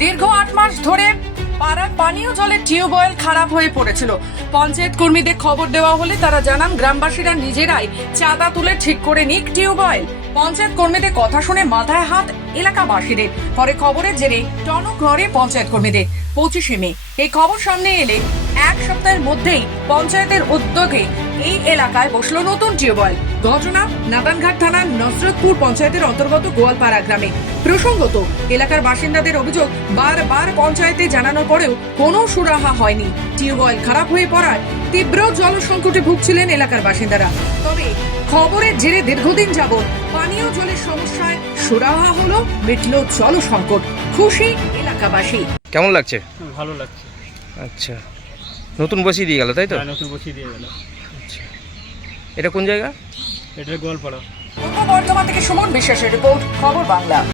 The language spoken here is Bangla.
দীর্ঘ আট মাস ধরে পাড়ার পানীয় জলের টিউবওয়েল খারাপ হয়ে পড়েছিল। পঞ্চায়েত কর্মীদের খবর দেওয়া হলে তারা জানান, গ্রামবাসীরা নিজেরাই চাঁদা তুলে ঠিক করে নিক টিউবওয়েল পঞ্চায়েত কর্মীদের কথা শুনে মাথায় হাত এলাকাবাসীদের। পরে খবরের জেরে টনক নড়ে পঞ্চায়েত কর্মীদের। পঁচিশে মে, এই খবর সামনে এলে এক সপ্তাহের মধ্যেই পঞ্চায়েতের উদ্যোগে এই এলাকায় বসল নতুন টিউবওয়েল। ঘটনা নাদানঘাট থানার নসরতপুর পঞ্চায়েতের অন্তর্গত গোয়ালপাড়া গ্রামে। প্রসঙ্গত এলাকার বাসিন্দাদের অভিযোগ বারবার পঞ্চায়েতে জানানোর পরেও কোনো সুরাহা হয়নি। টিউবওয়েল খারাপ হয়ে পড়ায় তীব্র জল সংকটে ভুগছিলেন এলাকার বাসিন্দারা। তবে খবরের জেরে দীর্ঘদিন যাবৎ পানীয় জলের সমস্যায় সুরাহা হলো মিটল জল সংকট খুশি এলাকাবাসী। কেমন লাগছে? ভালো লাগছে। আচ্ছা। নতুন বসিয়ে দিয়ে গেল তাই তো? হ্যাঁ, নতুন বসিয়ে দিয়ে গেল। এটা কোন জায়গা? এটা গোয়ালপাড়া। পূর্ব বর্ধমান থেকে সুমন বিশ্বাসের রিপোর্ট খবর বাংলা।